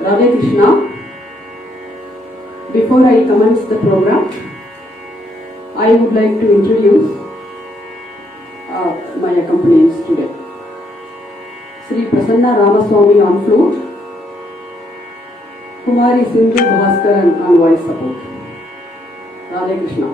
Radhe Krishna. Before I commence the program, I would like to introduce my accompanies today. Sri Prasanna Ramaswamy on flute, Kumari Sindhu Bhaskaran on voice support. Radhe Krishna.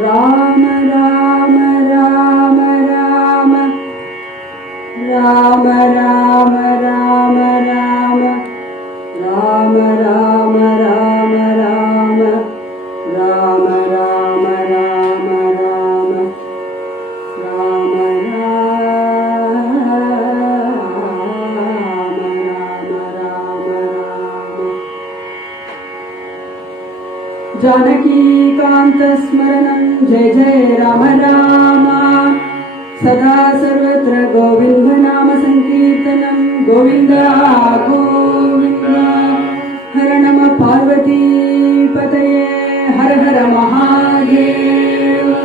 Ram Ram Ram Ram Ram Ram Ram Ram Ram Ram Ram Ram Ram Ram Ram Ram Ram Janaki Kanta Smaranam Jai Jai Rama Rama Sada Sarvatra Govinda Nama Sankirtanam Govinda Govinda Hara Nama Parvati Pataye Har Har Mahadeva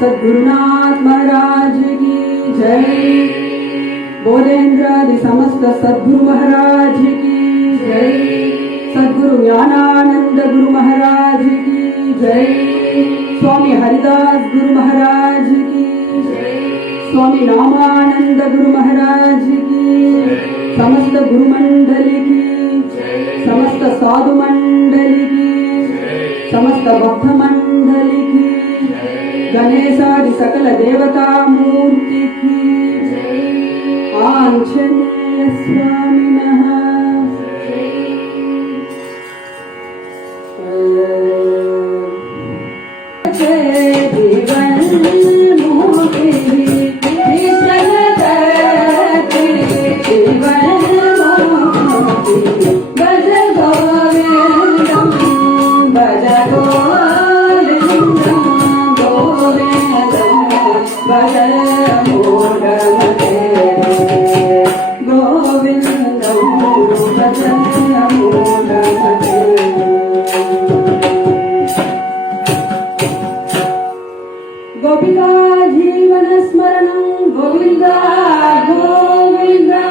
Sadgurunath Maharaj Ki Jai Bodhendra Di Samasta Sadguru Maharaj Ki Jai Sadguru Jnanananda Guru Maharaj Ki Jai Swami Haridas Guru Maharaj Ki Jai Swami Ramananda Guru Maharaj Ki Samasta Guru Mandali Ki Samasta Sadhu Mandali Ki Samasta Bhakta Mandali Ki Ganesha Di Sakala Devata Murti Ki Anjaneya Swami Naha Gopika Jeevana Smaranam Govinda Govinda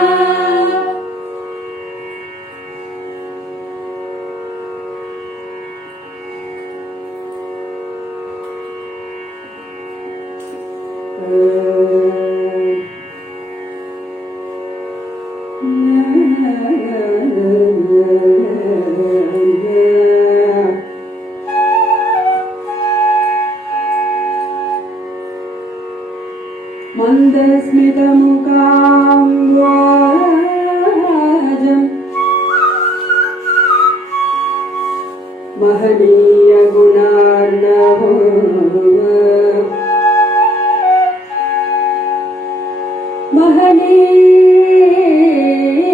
Mandasmitamukam Vajam Mahaniya Gunarnavam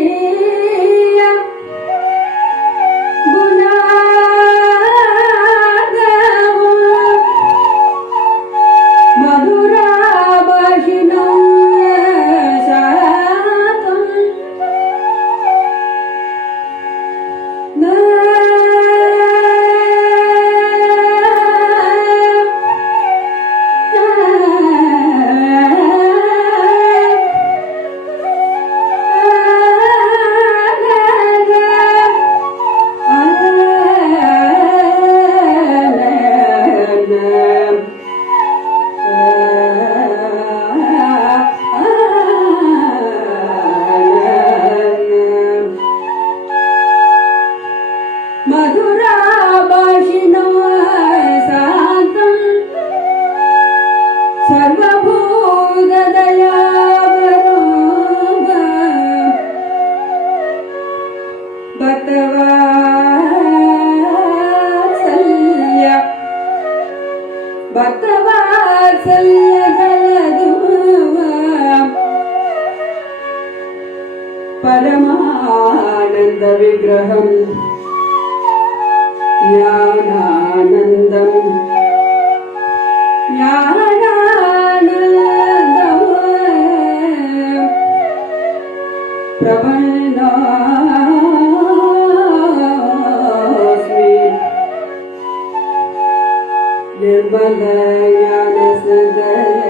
Mahaniya Gunarnavam Madhura Bhashinam Satam Madhura Bhashino Santam Sarvabhuta Dayavaruga Bhaktavasalya Jaladuva Paramananda Vigraham Jnananandam Prabhana ನಿರ್ಮಲ ಜ್ಞಾನ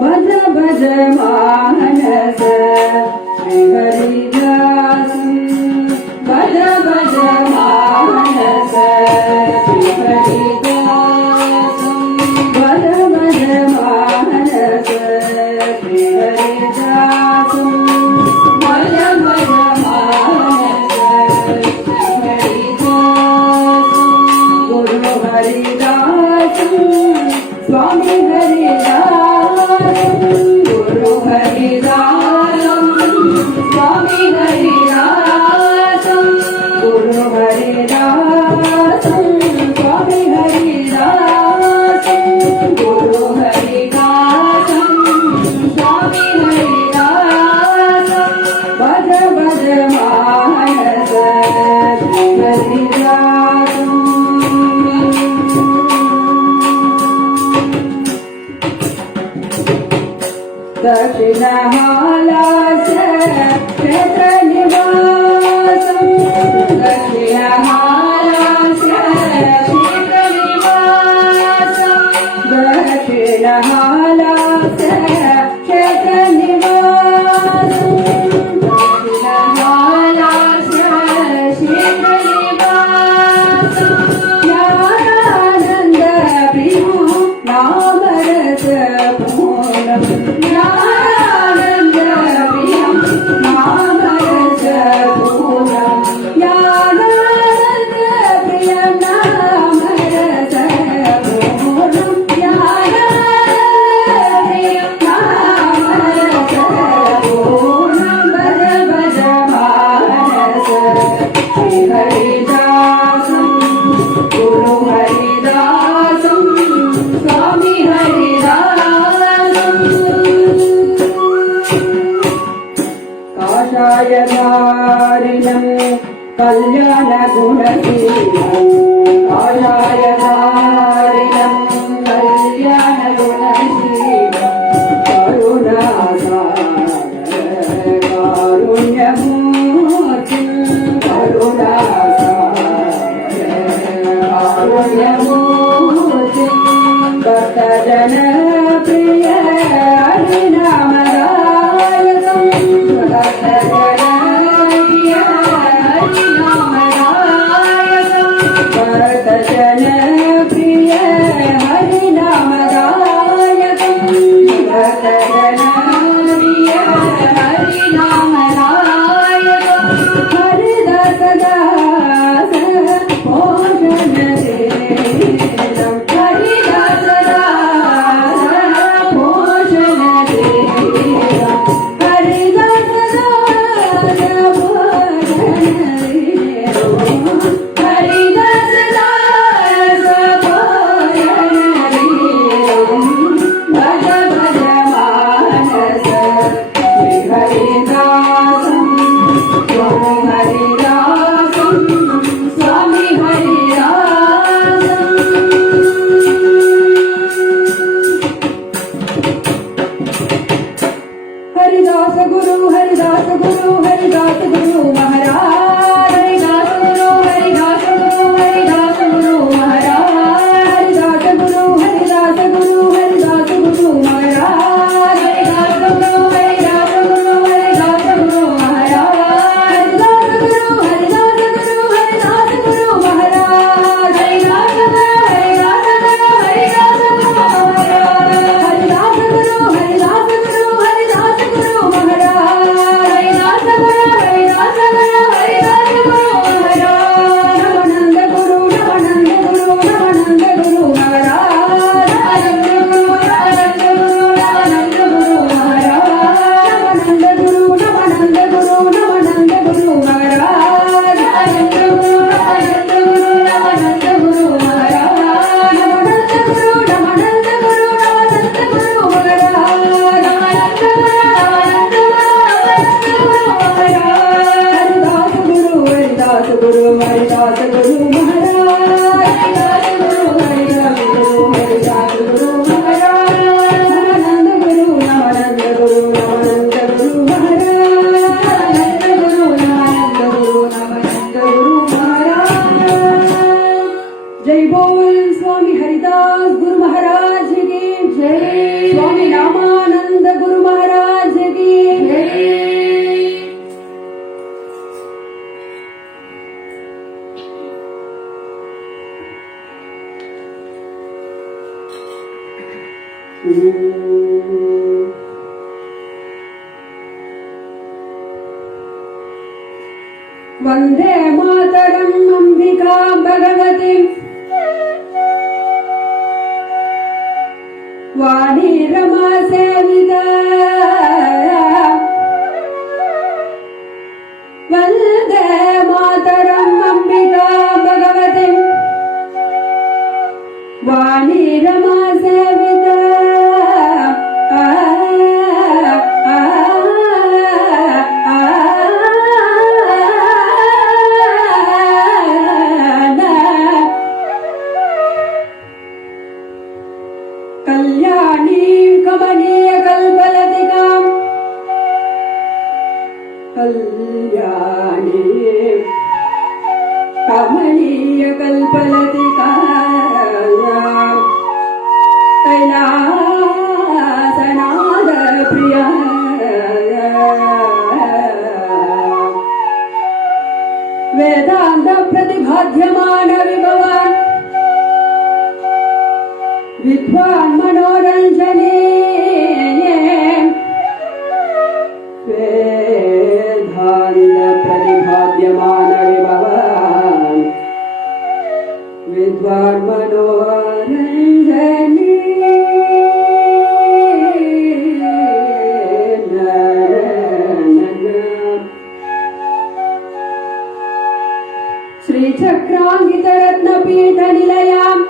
भज भज मानस श्री हरिदासं भज भज मानस श्री हरिदासं भज भज मानस श्री हरिदासं भज भज मानस श्री हरिदासं गुरु हरिदासं स्वामी हरिदासं गुरु हरिदासं स्वामी हरिदासं गुरु हरिदासं स्वामी हरिदासं गुरु हरिदासं स्वामी हरिदासं भज भज मानस हरिदासं दक्षिणहालास्य क्षेत्र निवासं दक्षिणहालास्य क्षेत्र निवासं दक्षिणहालास्य क्षेत्र निवासं दक्षिणहालास्य क्षेत्र निवासं ज्ञानानन्द प्रियो नामरस पूर्णम् हरिदासं गुरु हरिदासं स्वामी हरिदासं काषायधारिणं कल्याणगुणशीलं काषायधारिणं कल्याणगुणशीलं करुणासागर कारुण्यमूर्तिं कारुण्यमूर्तिं भक्तजनप्रिय हरिनामदायकं भक्तजनप्रिय हरिनामदायकं भक्तजनप्रिय हरिनामदायकं भक्तजनप्रिय हरिनामदायकं हरिदासदास भोजनशीलं हरिदासदास रविदास गुरु महाराज की जय। स्वामी रामानंद गुरु महाराज की जय। वंदे मातरम् अंबिका भगवती वाणी रमा सेविता। वंदे मातरम् अंबिका भगवती वाणी रमा सेविता। कल्याणीं कमनीय कल्पलतिकाम् कल्याणी कमनीय कल्पलतिकाम् कैलासनाद प्रिया वेदांत प्रतिभाध्यमान विभवान् विद्वान् मनोरंजने वेदांत प्रतिभाद्यमान विभवान् विद्वान् मनोरंजने। श्री चक्रांकित रत्नपीठ निलयाम्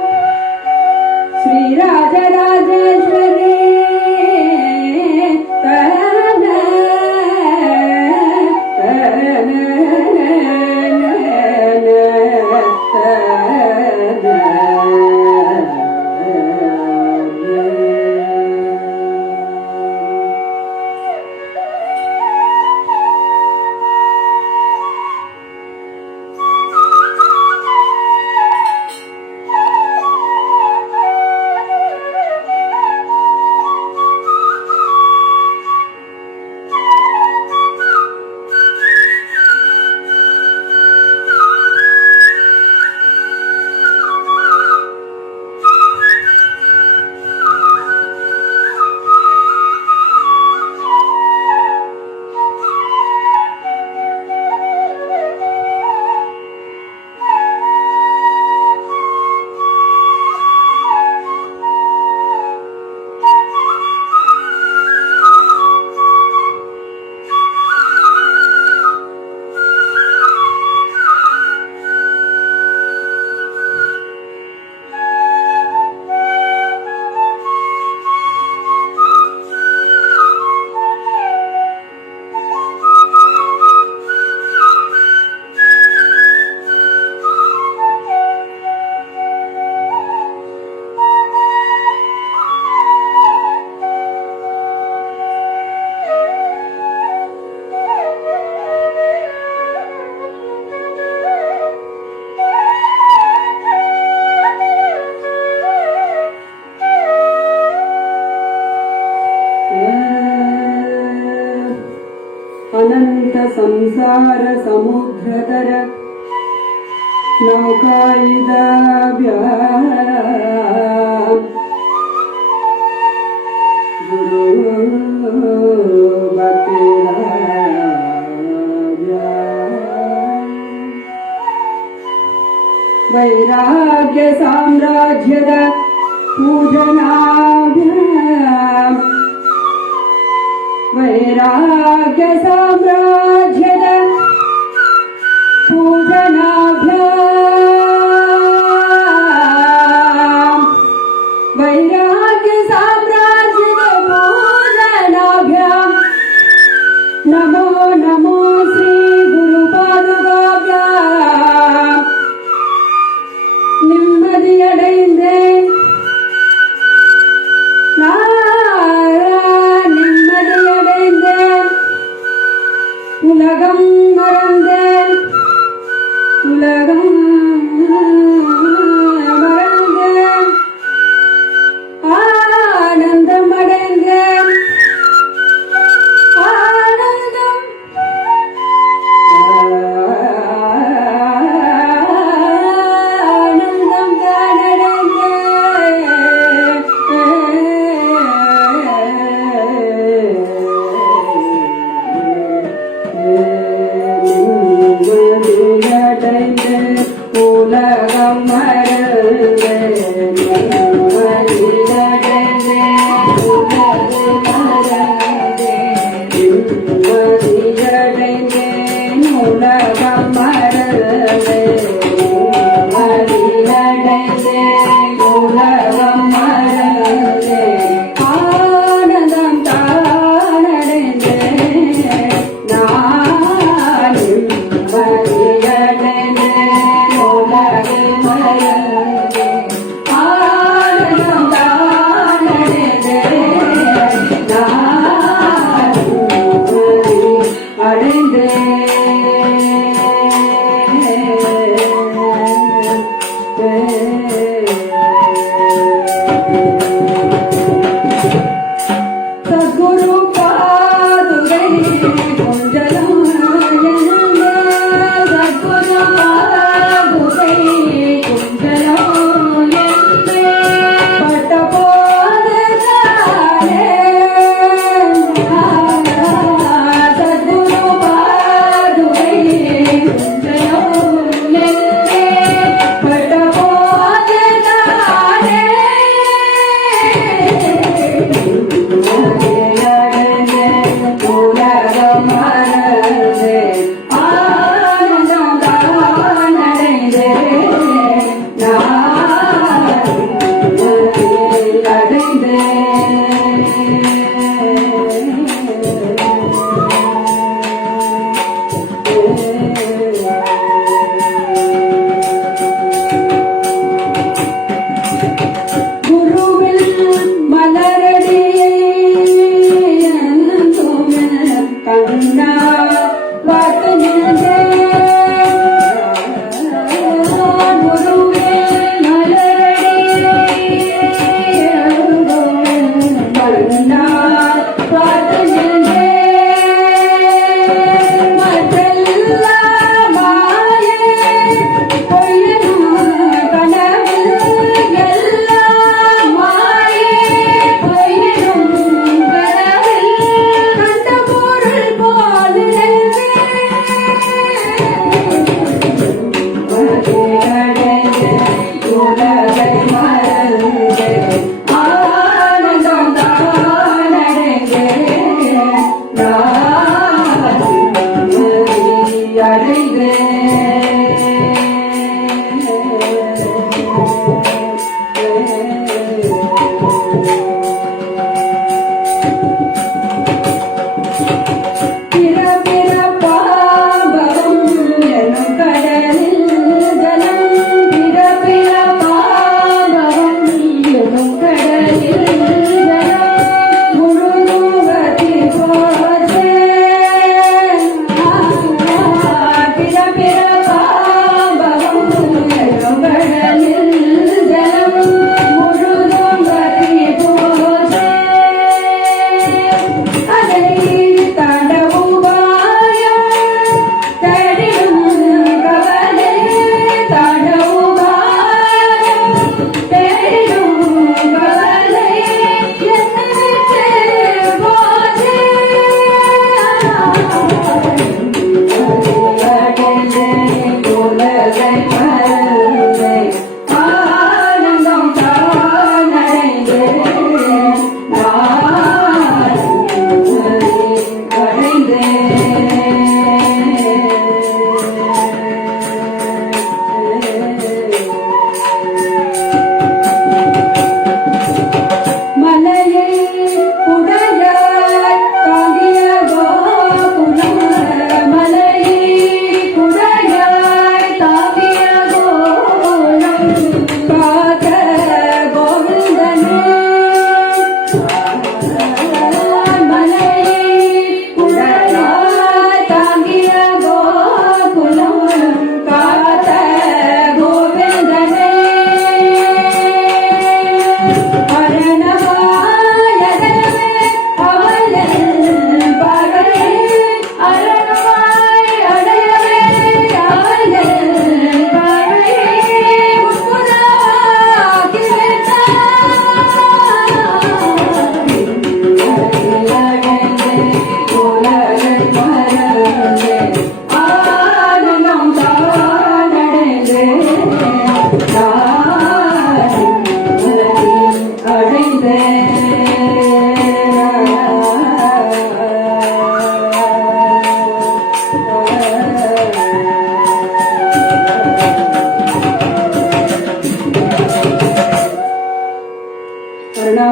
श्री राजराजेश्वरी अनंत संसार समुद्रतर नौकायुधाभ्याम् गुरु वैराग्य साम्राज्यद पूजनाभ्याम् वैराग्य साम्राज्यद पूजनाभ्याम् वैराग्य साम्राज्यद पूजनाभ्याम् नमो नमो श्री गुरुपादुकाभ्याम् நிம்மதியடைந்தேன் நிம்மதியடைந்தேன் உலகம் மறந்தேன் உலகம் மறந்தேன் சத்குரு பாதுகை கொஞ்சலம் என்னே சத்குரு பாதுகை கொஞ்சலம் என்னே பட்ட போது தானே சத்குரு பாதுகை கொஞ்சலம் என்னே பட்ட போது தானே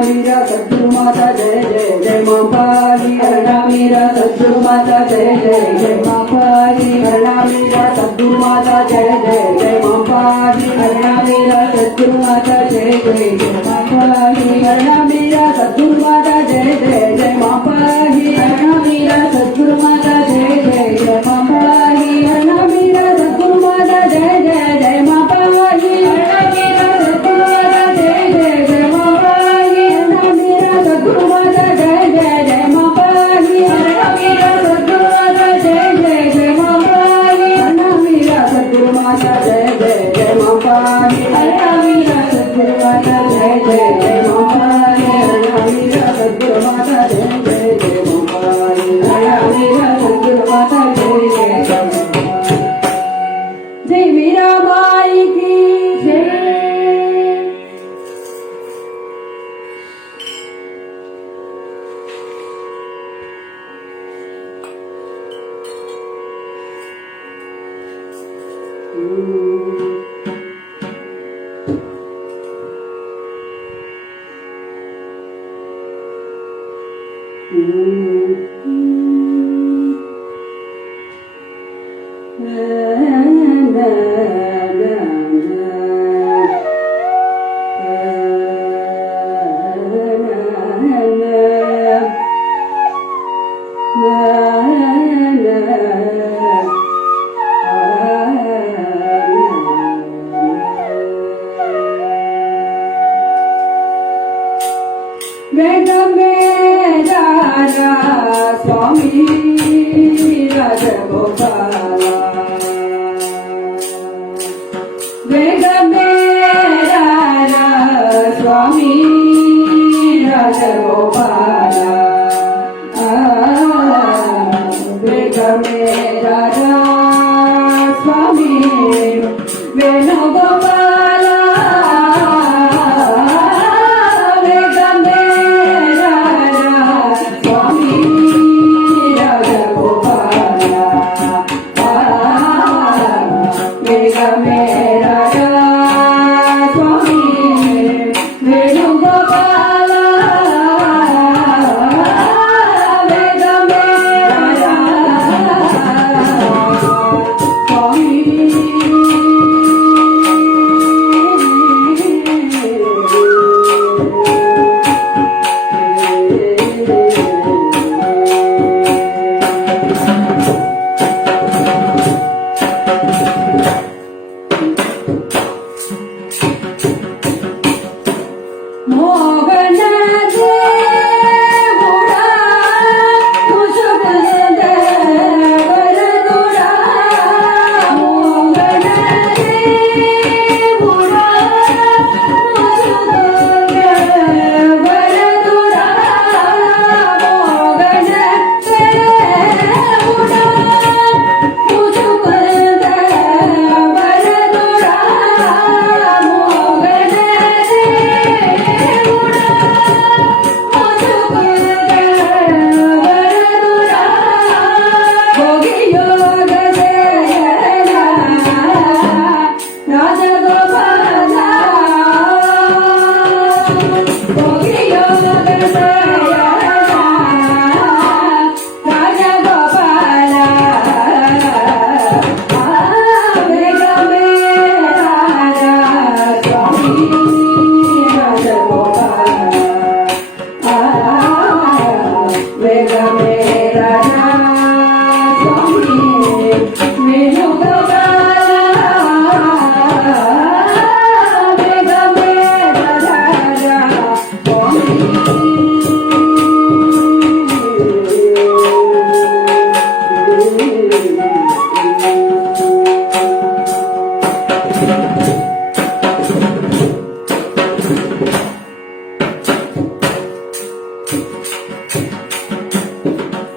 मीरा सद्गुरु माता जय जय जय मां पाली हरणा मीरा सद्गुरु माता जय जय जय मां पाली हरणा मीरा सद्गुरु माता जय जय जय मां पाली हरणा मीरा सद्गुरु माता जय जय जय मां पाली हरणा मीरा सद्गुरु माता जय जय जय मां पाली हरणा मीरा सद्गुरु माता जय जय जय मां पाली हरणा मीरा सद्गुरु माता जय जय जय मां पाली हरणा मीरा सद्गुरु माता जय जय जय मां पाली ಸ್ವಾಮಿ ರಾಜಗೋಪಾಲ ಸ್ವಾಮಿ ರಾಜಗೋಪಾಲ ಸ್ವಾಮಿ ವೇಣುಗೋಪಾಲ ಸ್ವಾಮಿ ರಾಜಗೋಪಾಲ ಸ್ವಾಮಿ ವೇಣುಗೋಪಾಲ ಮೋಗನ ದೇವುಡ ಮುಸುಗುದ ವರದುಡ ಮೋಗನ ದೇವುಡ ಮುಸುಗುದ ವರದುಡ ಮೋಗನ ದೇವುಡ ಮುಸುಗುದ ವರದುಡ ಮೋಗನ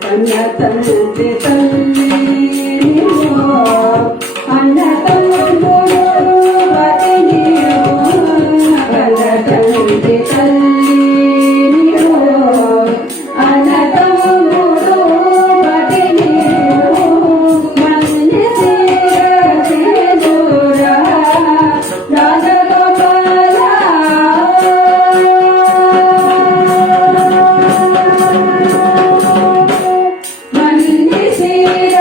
ಅಣ್ಣ ತಂದೆ ತಲ್ಲಿ ಅಣ್ಣ ತಂದೆಗಳು ಅತಿ ನೀವು ಅಣ್ಣ ತಂದೆ ತಲ್ಲಿ ಅಣ್ಣ ತಂದೆಗಳು ಅತಿ ನೀವು ಮನ್ನಿಸಿದ ದೂರ ರಾಜಗೋಪಾಲ ಮನ್ನಿಸಿದ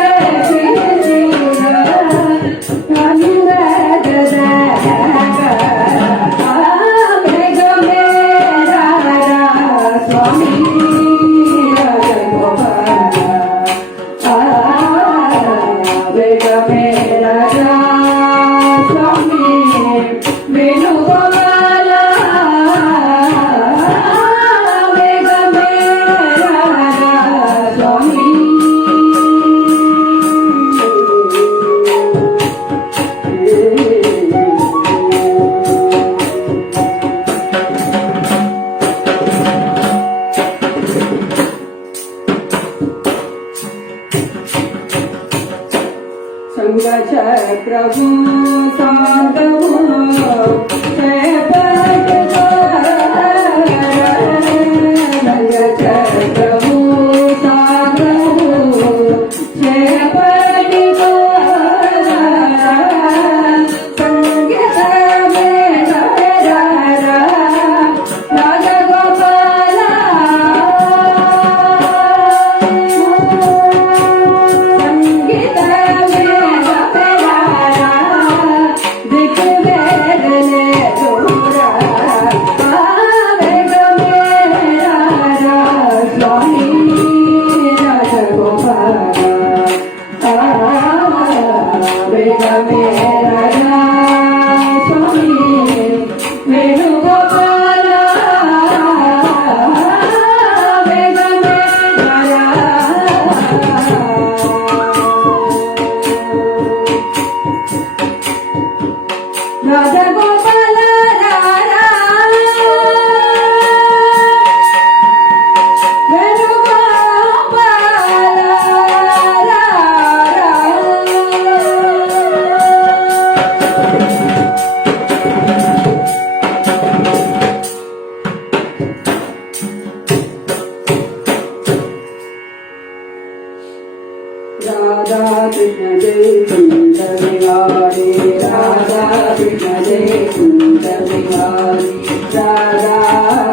राधा कृष्ण जय कुंज बिहारी राधा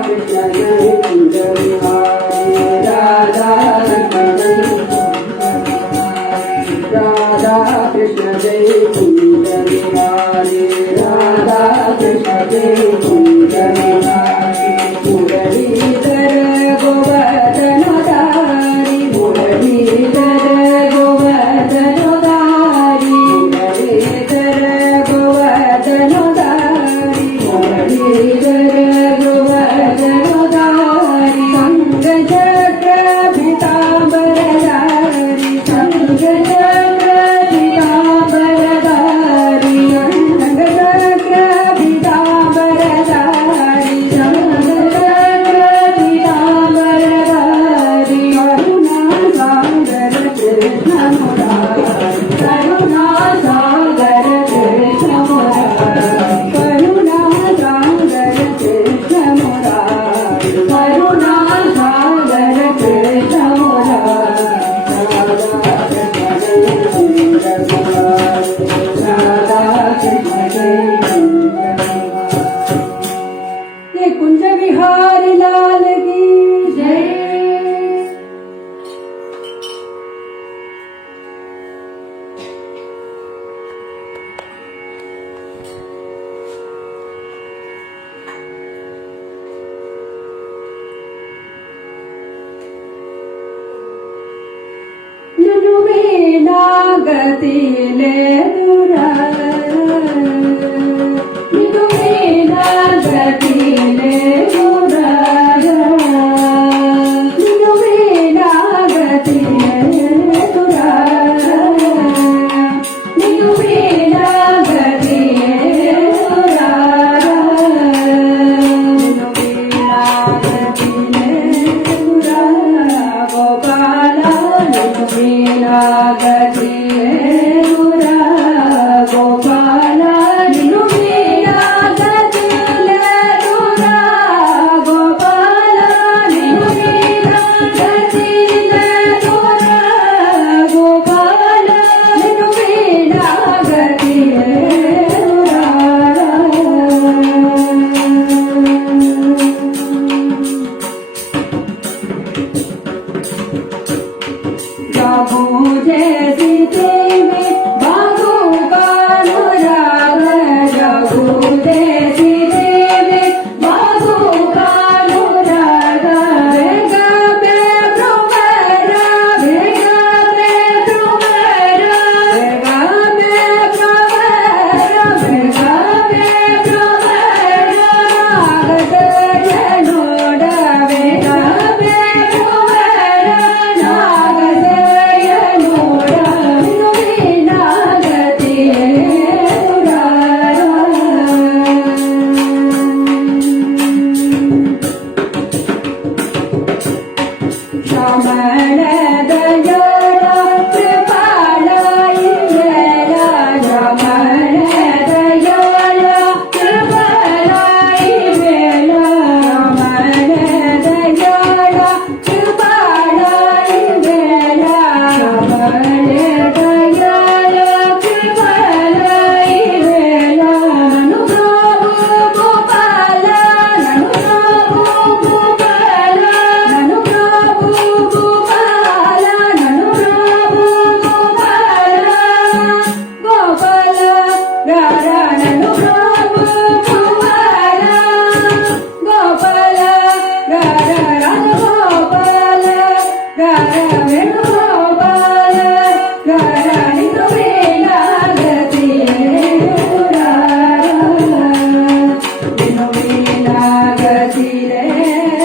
कृष्ण जय कुंज बिहारी राधा कृष्ण जय कुंज बिहारी राधा कृष्ण जय कुंज बिहारी मुरलीधर गोवर्धन धारी मुरलीधर गोवर्धन धारी मुरलीधर गोवर्धन धारी मुरलीधर गोवर्धन धारी संग चक्र पीतांबर धारी संग चक्र पीतांबर धारी संग चक्र पीतांबर धारी संग चक्र पीतांबर धारी करुणा सागर कृष्ण मुरारी करुणा सागर कृष्ण मुरारी करुणा सागर कृष्ण मुरारी करुणा सागर कृष्ण मुरारी राधा कृष्ण जय ये कुंज बिहारी लाल की जय। ನಾಗತಿಲೆ ದುರ ನಾಗತಿಲೆ ದುರ ನಾಗತಿಲೆ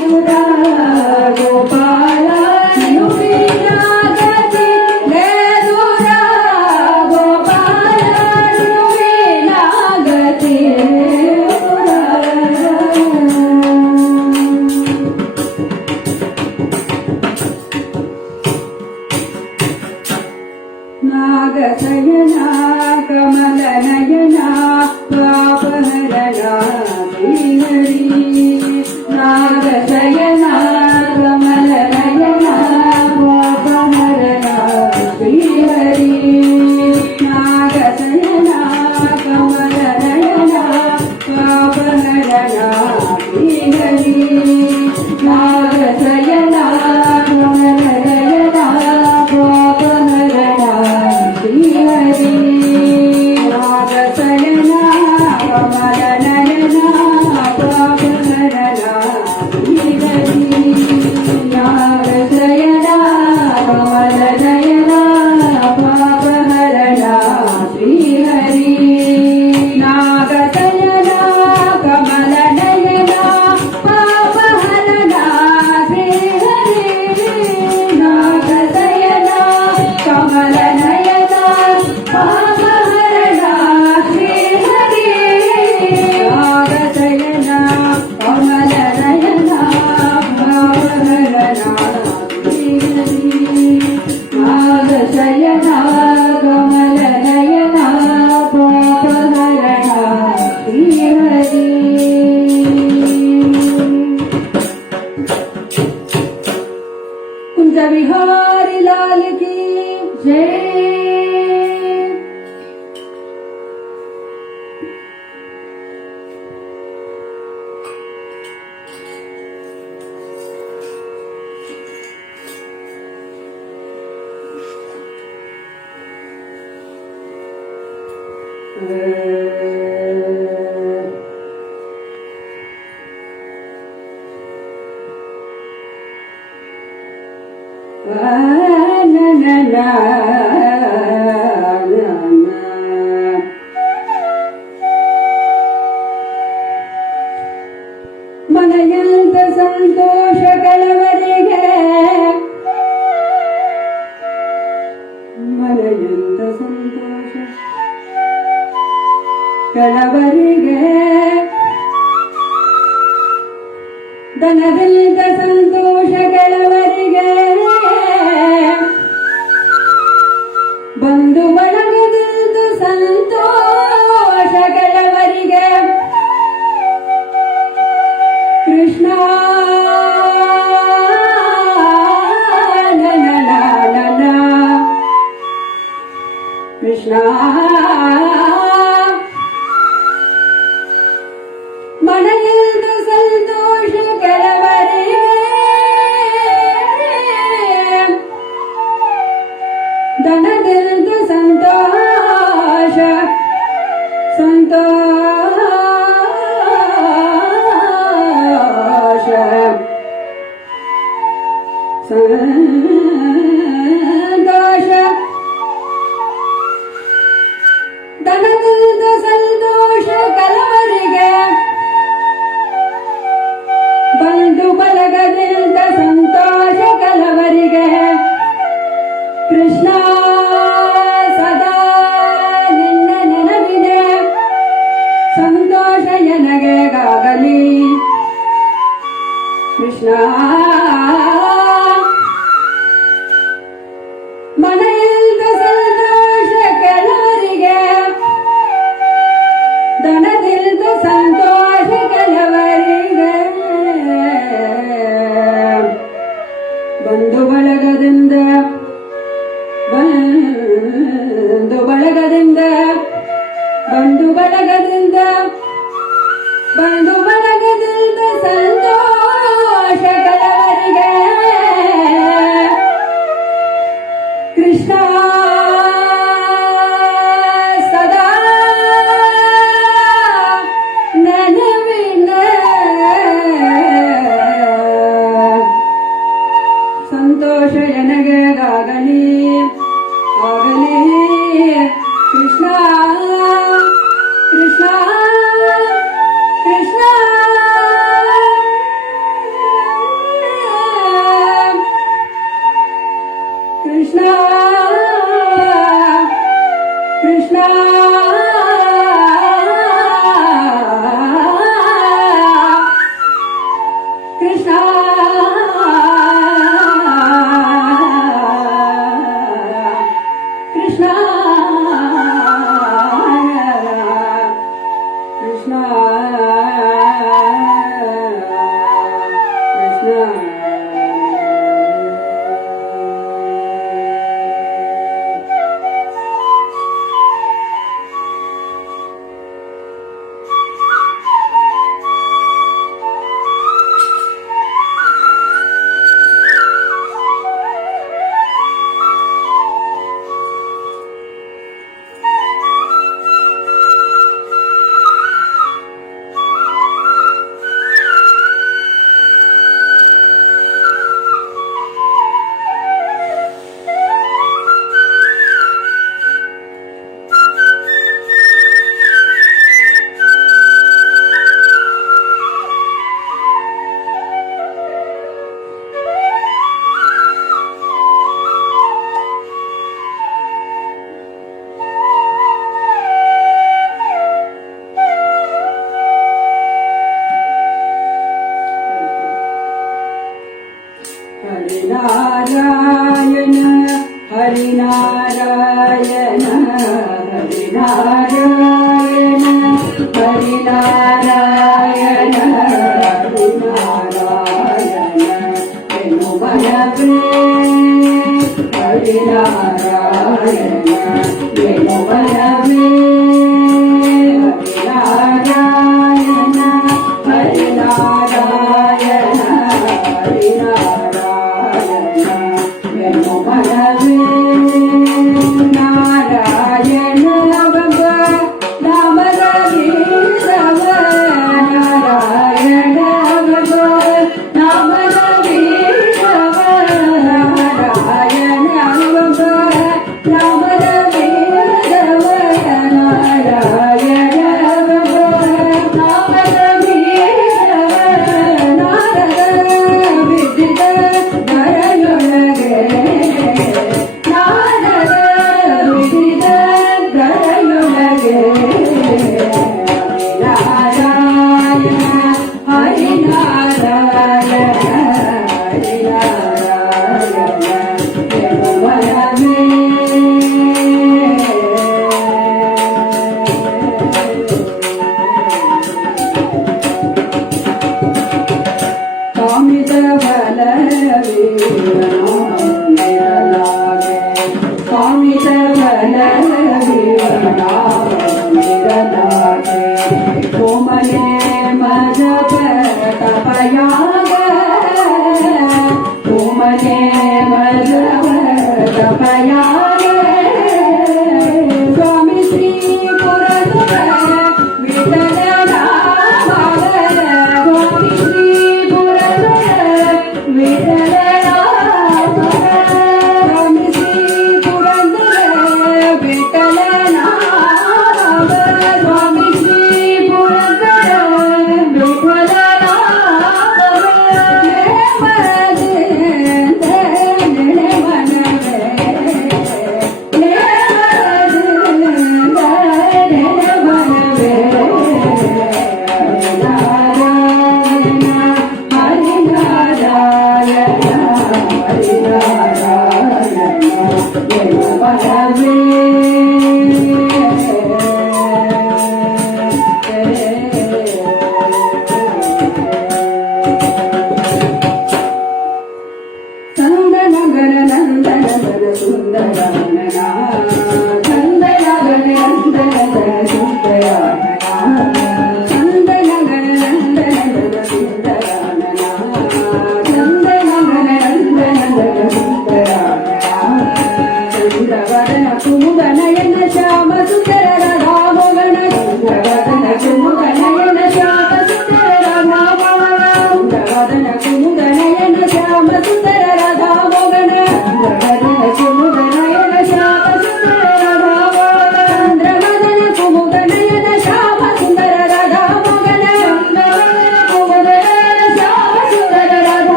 ದುರ ಗೋಪಾಲ ಗೋಪಾಲ ನಾಗಶಯನ ಕಮಲ ಮನೆಯಂತ ಸಂತೋಷ ಕೆಲವರಿಗೆ ಮನೆಯಂತ ಸಂತೋಷ ಕೆಲವರಿಗೆ ಧನದಿಂದ ಸಂತೋಷ ಕೆಲವರಿಗೆ ಬಂಧು ಬಳಗದಿಂದ ಸಂತೋಷ ಕೆಲವರಿಗೆ ಕೃಷ್ಣ ಕೃಷ್ಣ ಮನೆಯಿಂದ ಸಂತೋಷ ಕೆಲವರಿಗೆ ಧನದಿಂದ ಸಂತೋಷ ಸಂತೋಷ ಸಂತೋಷ ಧನದಿಂದ ಸಂತೋಷ ಕೆಲವರಿಗೆ ಬಂಧು ಬಳಗದಿಂದ ಸಂತೋಷ ಕೆಲವರಿಗೆ ಕೃಷ್ಣ ಸದಾ ನಿನ್ನ ನೆನಪಿದೆ ಸಂತೋಷ ಎನಗೆಗಾಗಲಿ ಕೃಷ್ಣ ಮನೆಯಿಂದ ಸಂತೋಷ ಕೆಲವರಿಗೆ ಧನದಿಂದ ಸಂತೋಷ ಕೆಲವರಿಗೆ ಬಂಧು ಬಳಗದಿಂದ ಬಂಧು ಬಳಗದಿಂದ ಬಂಧು ಬಳಗದಿಂದ ಬಂಧು ಬಳಗದಿಂದ ಸಂತೋಷ ಕೆಲವರಿಗೆ ಕೃಷ್ಣ ಸದಾ ನೆನಪಿನ ಸಂತೋಷ ಎನಗೆಗಾಗಲಿ ಆಗಲಿ ಕೃಷ್ಣ ಕೃಷ್ಣ ಕೃಷ್ಣ ಕೃಷ್ಣ ಕೃಷ್ಣ ಕೃಷ್ಣ ಕೃಷ್ಣ ಕೃಷ್ಣ हरिनारायण हरिनारायण हरिनारायण हरिनारायण हरिनारायण हरिनारायण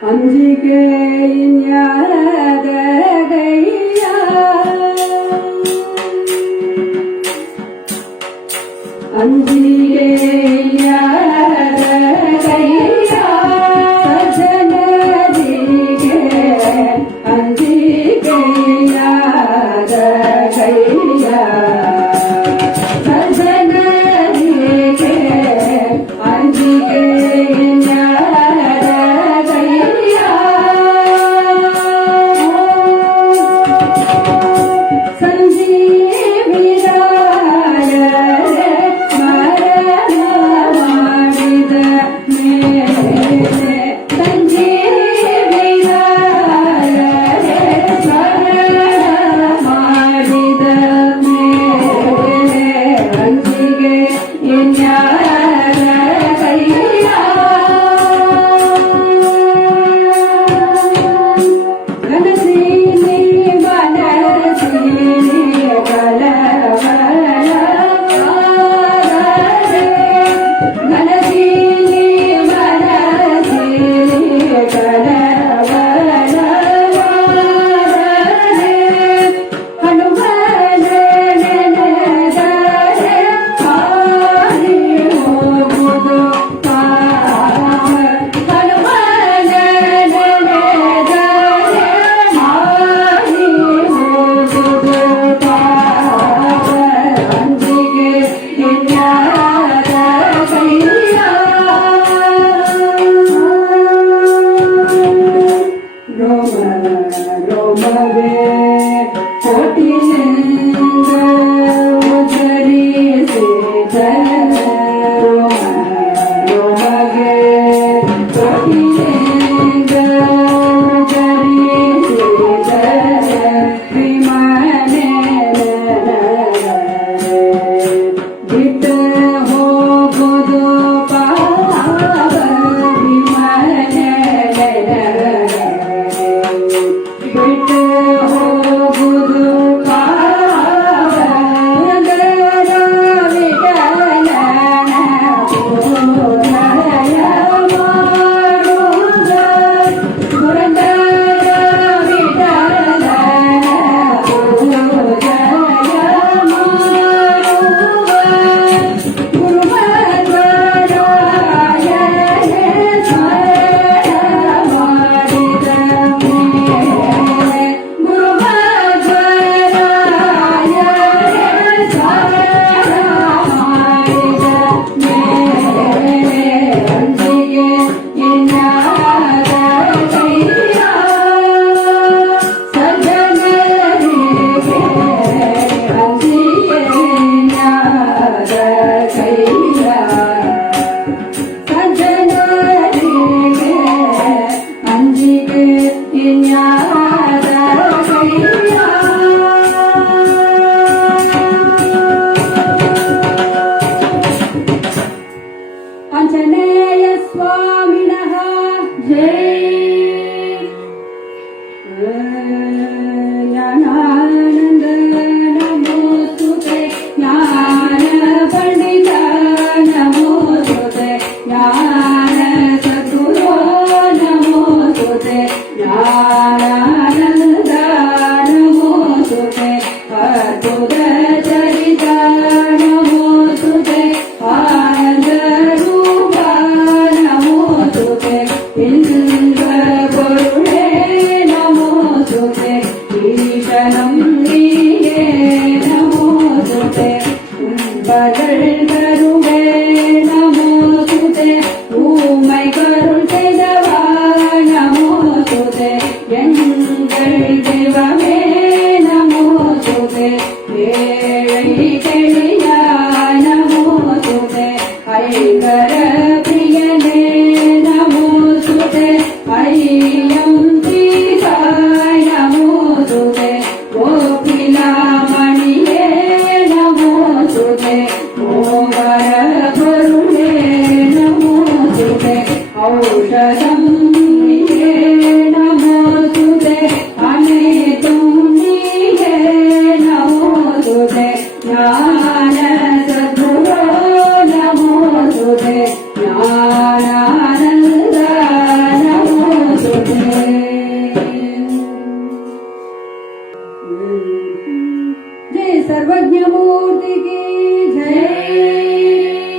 ಅಂಜಿಕೆ ಇನ್ಯಾದ ಗೈಯ ಅಂಜಿಕೆ ಇನ್ಯಾದ ಗೈಯ ಸಜ್ಜನರಿಗೆ ಅಂಜಿಕೆ ಇನ್ಯಾದ ಗೈಯ ಸಜ್ಜನರಿಗೆ தருவே நமோ சுதே ஊமை கருள் செய்தவா நமோ சுதே எங்கள் தெய்வமே நமோ சுதே ஏழை தெளியாய் நமோ சுதே ஐங்கர பிரியனே நமோ சுதே ஐயம் தீராய் நமோ சுதே கோபிலாமணியே நமோ சுதே ஓவர பொருளே நமோ சுதே ஔஷதம் நீயே நமோ சுதே அனைத்தும் நீயே நமோ சுதே ஞான சத்குரோ நமோ சுதே ஞானானந்த நமோ சுதே जय सर्वज्ञ मूर्ति की जय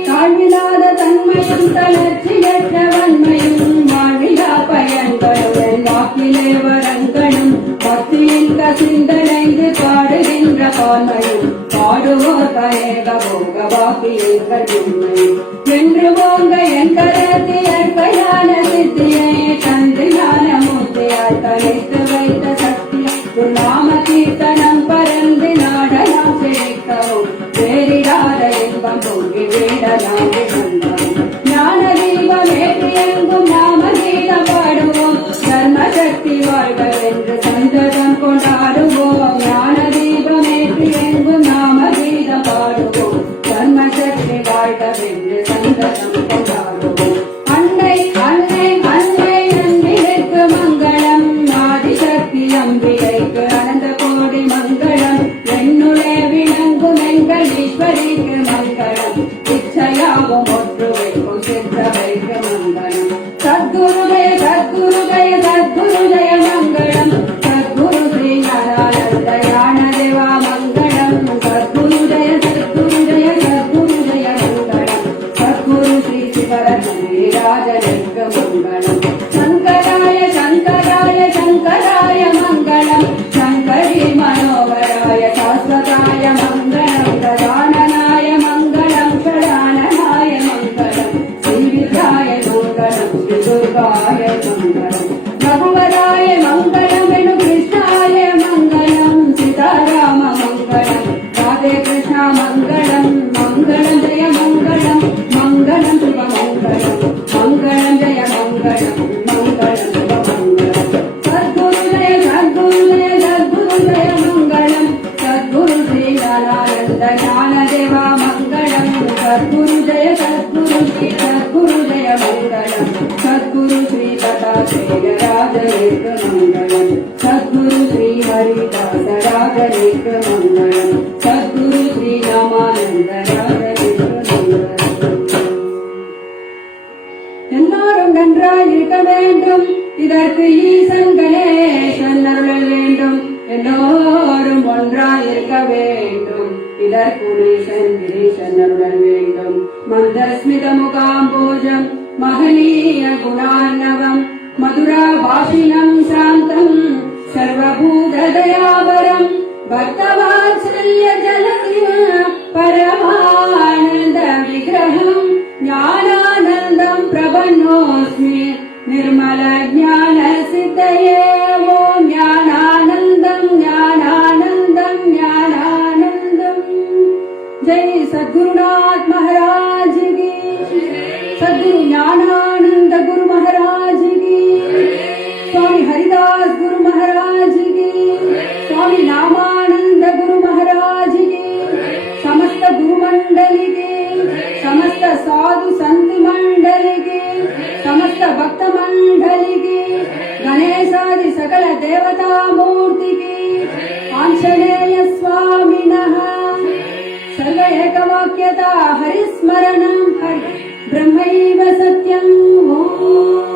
தாழ்விலாத தன்மையும் தளர்ச்சியற்ற வன்மையும் வாழ்விலா பயன்களும் வாக்கிலே வரங்களும் பக்தியின் கசிந்தடைந்து பாடுகின்ற பான்மையும் பாடுவோர் கரேக போக வாக்கியங்கள் உண்மையும் என்று போங்க என் கரத்தியற்பயான சித்தியை தந்து ஞான மூர்த்தியால் தனித்து வைத்த சக்தியை நாம கீர்த்தனம் பரந்து நாடலாம் செழிக்கவும் வேறிடாத இன்பம் பொங்கி வீடலாம் விழுந்தோம் ஞான தீபம் ஏற்றி எங்கும் நாம கீதம் பாடுவோம் தர்ம சக்தி வாழ்க என்று சந்ததம் கொண்டாடுவோம் ஞான தீபம் ஏற்றி எங்கும் நாம கீதம் பாடுவோம் தர்ம சக்தி வாழ்க என்று சந்ததம் கொண்டாடுவோம் அன்னை அன்னை அன்னை நந்திற்கு மங்களம் ஆதிசக்தி அம்பிகைக்கு அனந்த கோடி மங்களம் என்னுளே விளங்கும் எங்கள் ஈஸ்வரிக்கு மங்களம் இச்சையாவும் ஒன்று வைக்கும் சித்தவைக்கு மங்களம் சத்குருதய சத்குருதய சத்குருதய மங்களம் சத்குரு ஸ்ரீ ஞானானந்த ஞான தேவா மங்களம் சத்குருதய சத்குருதய சத்குருதய மங்களம் சத்குரு ஸ்ரீ சிவரத்னே ராஜனுக்கு மங்களம் சங்கராய சங்கராய சங்கராய மங்களம் சங்கரி மனோகராய சாஸ்வதாய மங்களம் கஜானனாய மங்களம் ஷடானனாய மங்களம் ஸ்ரீவிதாய மங்களம் ஸ்ரீதுர்காய மங்களம் ரகுவராய மங்களம் எனு கிருஷ்ணாய மங்களம் சீதாராம மங்களம் ராதே கிருஷ்ணா மங்களம் மங்களம் ஜெய மங்களம் மங்களம் சிவ மங்களம் மங்களம் ஜெய மங்களம் மங்களம் சிவ மங்களம் சத்குருதய சத்குருதய சத்குருதய மங்களம் சத்குரு ஸ்ரீ ஞானானந்த ஞான தேவா மங்களம் சத்குரு ஜெய சத்குரு ஸ்ரீ சத்குரு ஜெய மங்களம் சத்குரு ஸ்ரீ ததாசேய ராஜரேக மங்களம் சத்குரு ஸ்ரீ ஹரிதாச ராஜரேக மங்களம் சத்குரு ஸ்ரீ ராமானந்த ராஜரேக மங்களம் எல்லாரும் நன்றாய் இருக்க வேண்டும் இதற்கு ஈசன் கணேசன் அருள் வேண்டும் எல்லோரும் ஒன்றாய் இருக்க வேண்டும் இதற்கு ஈசன் கிரீசன் அருள் வேண்டும் மந்தஸ்மித முகாம்போஜம் மகனீய குணார்ணவம் மதுரா பாஷினம் சாந்தம் சர்வபூததயாபரம் பக்தவாத்சல்ய ஜலதிய பரமானந்த விக்கிரகம் ஞானானந்தம் பிரபன்னோஸ்மி निर्मल ज्ञान सिद्धये ओम ज्ञानानंदम ज्ञानानंदम ज्ञानानंदम जय सद्गुरुनाथ महाराज की सद्गुरु ज्ञानानंद गुरु महाराज की स्वामी हरिदास गुरु महाराज की स्वामी नामानंद गुरु महाराज की समस्त गुरु मंडली की समस्त साधु संत मंडली की समस्त भक्त मंडली की गणेशादि सकल देवता मूर्ति की आंजनेय स्वामिनः सर्व एकवाक्यता हरिस्मरणं हरि ब्रह्मैव सत्यम् ओम